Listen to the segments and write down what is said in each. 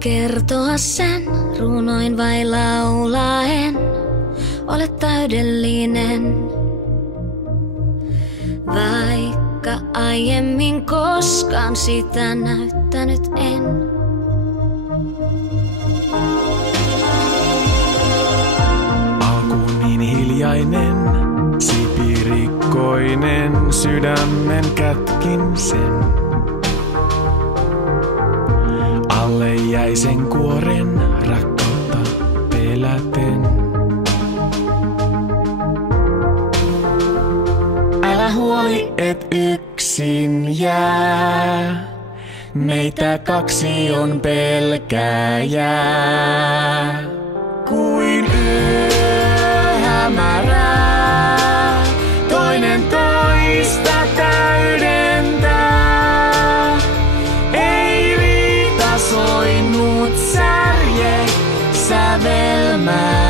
Kertoa sen runoin vai laulaen, olet täydellinen. Vaikka aiemmin koskaan sitä näyttänyt en. Alkuun niin hiljainen, sipirikkoinen, sydämen kätkin sen. Alle jäi sen kuoren rakkautta peläten. Älä huoli, et yksin jää. Meitä kaksi on pelkääjää. Kuin yöhämärää, toinen toista täydentää. Ei riitä soinut särje sävelmää.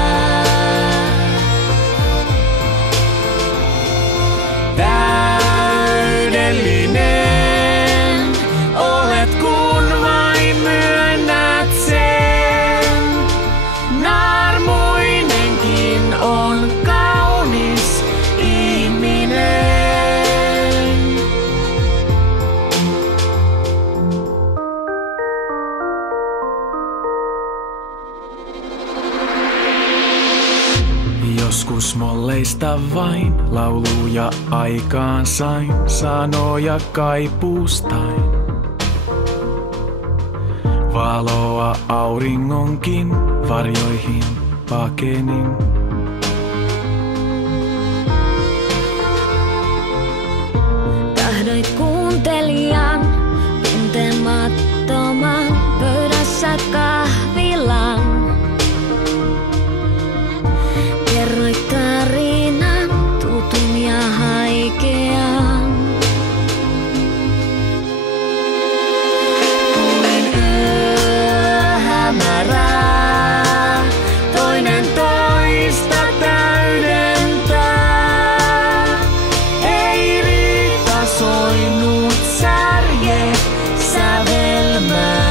Täydellinen olet, kun vain myönnät sen. Naarmuinenkin on kaunis ihminen. Joskus molleista vain lauluja aikaan sain, sanoja kaipuustain. Valoa auringonkin varjoihin pakenin. Tahdoit kuuntelijan, tuntemattoman, pöydässä kahvilan. Kerroit tarinan, tutun ja haikean. Kuin yöhämärää, toinen toista täydentää. Ei riitä soinut särje sävelmää.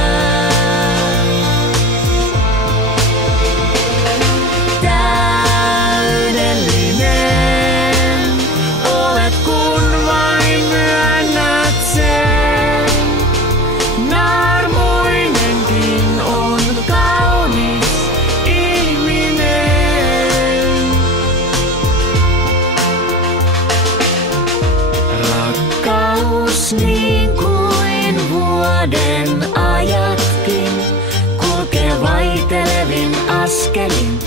Niin kuin vuoden ajatkin kulkee vaihtelevin askelin.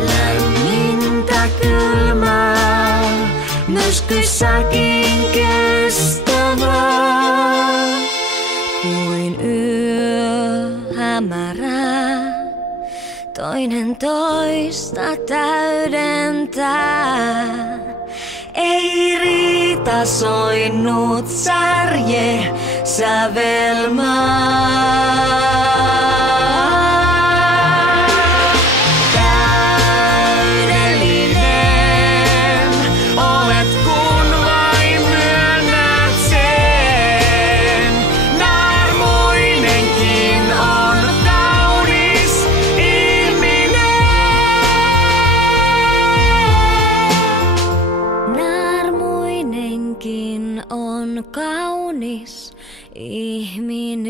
Lämmintä kylmää, myrskyssäkin kestävää. Kuin yöhämärää, toinen toista täydentää. Ei riitä soinut särje sävelmää. Täydellinen olet, kun vain myönnät sen. Naarmuinenkin on kaunis ihminen. Naarmuinenkin on kaunis ihminen.